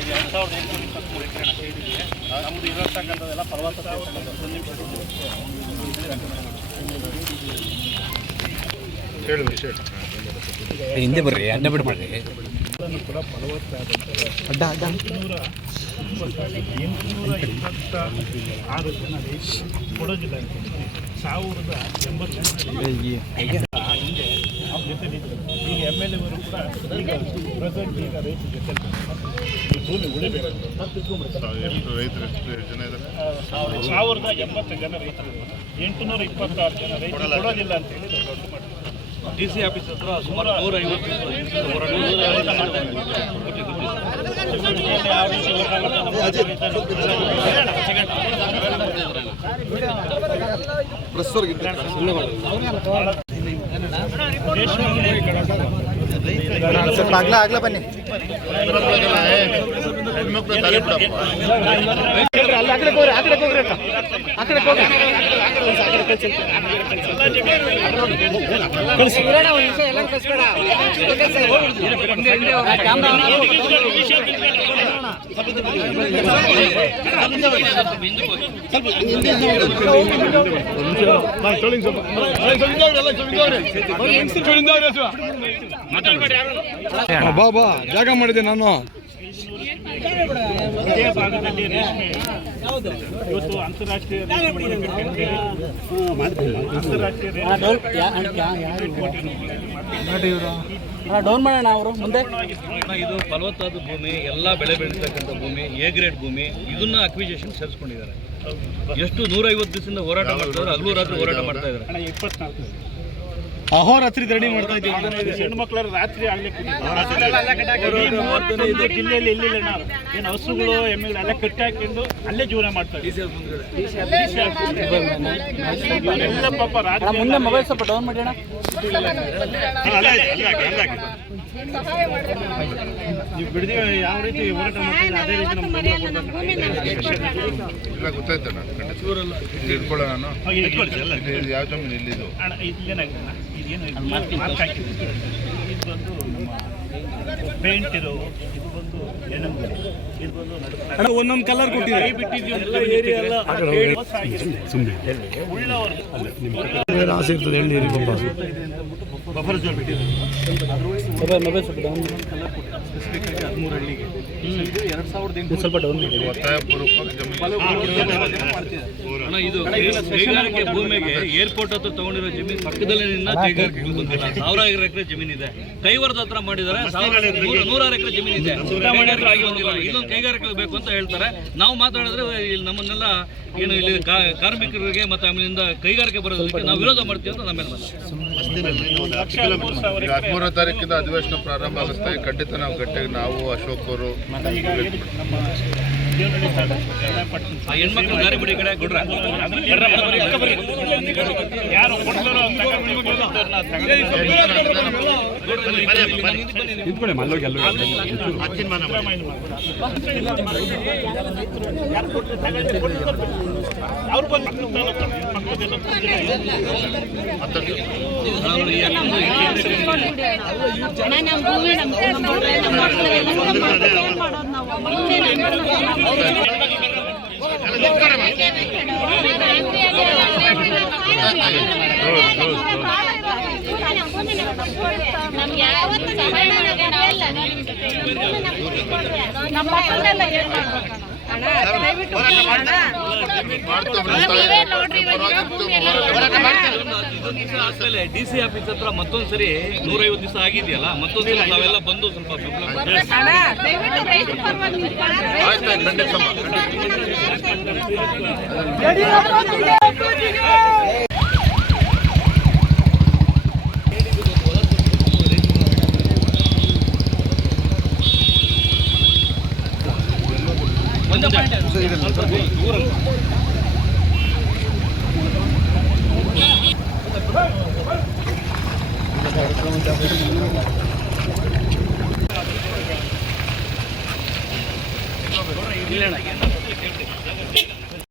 2823 ಎಕರೆ ಸೇರಿದೆ. ನಮ್ಮದು ಇರತಕ್ಕಂಥದ್ದೆಲ್ಲ ಫಲವತ್ತತೆ ಒಂದು ನಿಮಿಷ ಹಿಂದೆ ಬರ್ರಿ, ಅಡ್ಡ ಬಿಡ್ಬೇಡ್ರಿ. ಕೂಡ ಫಲವತ್ತಾದಂಥ ಅಡ್ಡ ಅಡ್ಡ 826 ಜನ ರೈತರು ಕೊಡೋ ಜಿಲ್ಲೆ 1080 ಜನ ಹಿಂದೆ ಅವ್ರ ಜೊತೆ ಈಗ MLA ಅವರು ಕೂಡ ಈಗ ಪ್ರೆಸೆಂಟ್ ಈಗ ರೈತರ ಜೊತೆ ಭೂಮಿ ಉಳಿಬೇಕು. 1080 ಜನ ರೈತರು 826 ಜನ ರೈತರು ಕೊಡೋದಿಲ್ಲ ಅಂತ ಹೇಳಿ ದೊಡ್ಡ ಮಾಡಿ DC ಆಫೀಸ್ ಹತ್ರ ಸುಮಾರು 150 ಸ್ವಲ್ಪ ಆಗ್ಲ ಬನ್ನಿ. ಬಾ ಜಾಗ ಮಾಡಿದೆ ನಾನು. ಇದೇ ಭಾಗದಲ್ಲಿ ರೇಷ್ಮೆ ಇವತ್ತು ಅಂತಾರಾಷ್ಟ್ರೀಯ ಡೌನ್ ಮಾಡೋಣ ಅವರು ಮುಂದೆ. ಇದು ಫಲವತ್ತಾದ ಭೂಮಿ, ಎಲ್ಲ ಬೆಳೆ ಬೆಳೀತಕ್ಕಂಥ ಭೂಮಿ, ಎ ಗ್ರೇಡ್ ಭೂಮಿ. ಇದನ್ನ ಅಕ್ವಿಜೇಷನ್ ಸೇರಿಸ್ಕೊಂಡಿದ್ದಾರೆ. ಎಷ್ಟು 150 ದಿವಸದಿಂದ ಹೋರಾಟ ಮಾಡ್ತಾರೆ, ಹಗಲು ರಾತ್ರಿ ಹೋರಾಟ ಮಾಡ್ತಾ ಇದ್ದಾರೆ. 24 ಅಹೋರಾತ್ರಿ ರೆಡಿ ಮಾಡ್ತಾ ಇದ್ದೀವಿ. ಹೆಣ್ಮಕ್ಳು ರಾತ್ರಿ ಆಗ್ಲಿಕ್ಕೆ ಜಿಲ್ಲೆಯಲ್ಲಿ ಎಲ್ಲಿಲ್ಲ ನಾವು ಏನು ಹಸುಗಳು ಎಮ್ಮೆಗಳೆಲ್ಲ ಕಟ್ಟಿ ಹಾಕೊಂಡು ಅಲ್ಲೇ ಜೀವನ ಮಾಡ್ತಾರೆ. ಎಲ್ಲ ಪಾಪ ರಾತ್ರಿ ಮುಂದೆ ಮೊಬೈಲ್ ಸ್ವಲ್ಪ ಡೌನ್ ಮಾಡೋಣ. ನೀವು ಬಿಡ್ದೀವಿ ಯಾವ ರೀತಿ ಹೋರಾಟ ಮಾಡ್ತೀವಿ ಅದೇ ರೀತಿ ಗೊತ್ತಾಯ್ತಣ್ಣ, ಇಟ್ಕೊಳ್ಳೋ ನಾನು ಯಾವ ಜಮೀನು ಇಲ್ಲಿದು ಇಲ್ಲೇನಾಗಿದೆ ಇದೇನು ಮಾರ್ಕ್ ಹಾಕಿದೆ. ಇದು ಬಂದು ನಮ್ಮ ಪೇಂಟ್ ಇರೋ, ಇದು ಬಂದು ಎಣಂಬು, ಇದು ಬಂದು ಒಂದೊಂದು ಕಲರ್ ಕೊಟ್ಟಿದ್ದಾರೆ. ಆಸೆ ಇರ್ತದೆ ಹೇಳಿ ಬಫರ್ ಜೋನ್ ಬಿಟ್ಟಿದ್ದಾರೆ. ಮೊಬೈಲ್ ಸ್ವಲ್ಪ ಡೌನ್ ಕಲರ್ ಕೊಟ್ಟಿದ್ದಾರೆ ಸ್ಪೆಸಿಫಿಕ್ ಆಗಿ 13 ಹಳ್ಳಿಗೆ. ಇದು 2008 ಸ್ವಲ್ಪ ಡೌನ್ ಒತ್ತಾಯಪೂರ್ವಕವಾಗಿ ಅಣ್ಣ, ಇದು ಕೈಗಾರಿಕೆ ಭೂಮಿಗೆ ಏರ್ಪೋರ್ಟ್ ಹತ್ರ ತಗೊಂಡಿರೋ ಜಮೀನು ಪಕ್ಕದಲ್ಲೇ ಕೈಗಾರಿಕೆ ಬಂದಿಲ್ಲ. 1000 ಎಕರೆ ಜಮೀನು ಇದೆ. ಕೈವರದ ಹತ್ರ ಮಾಡಿದ್ದಾರೆ 106 ಎಕರೆ ಜಮೀನು ಇದೆ. ಇಲ್ಲೊಂದು ಕೈಗಾರಿಕೆ ಬೇಕು ಅಂತ ಹೇಳ್ತಾರೆ. ನಾವು ಮಾತಾಡಿದ್ರೆ ಇಲ್ಲಿ ನಮ್ಮನ್ನೆಲ್ಲ ಏನು ಇಲ್ಲಿ ಕಾರ್ಮಿಕರಿಗೆ ಮತ್ತು ಆಮೇಲಿಂದ ಕೈಗಾರಿಕೆ ಬರೋದಕ್ಕೆ ನಾವು ವಿರೋಧ ಮಾಡ್ತೀವಿ ಅಂತ ನಮ್ಮೇಲೆ 13 ತಾರೀಕಿಂದ ಅಧಿವೇಶನ ಪ್ರಾರಂಭ ಆಗುತ್ತೆ. ಖಂಡಿತ ನಾವು ಗಟ್ಟಿಗೆ ನಾವು ಅಶೋಕ್ ಅವರು ಹೆಣ್ಮಕ್ಳು ದಾರಿ ಬಿಡಿ ಕಡೆ ಕೊಡ್ರ ಯಾರು DC ಆಫೀಸ್ ಹತ್ರ ಮತ್ತೊಂದ್ಸರಿ 150 ದಿವಸ ಆಗಿದೆಯಲ್ಲ, ಮತ್ತೊಂದ್ಸರಿ ನಾವೆಲ್ಲ ಬಂದು ಸ್ವಲ್ಪ ದೂರ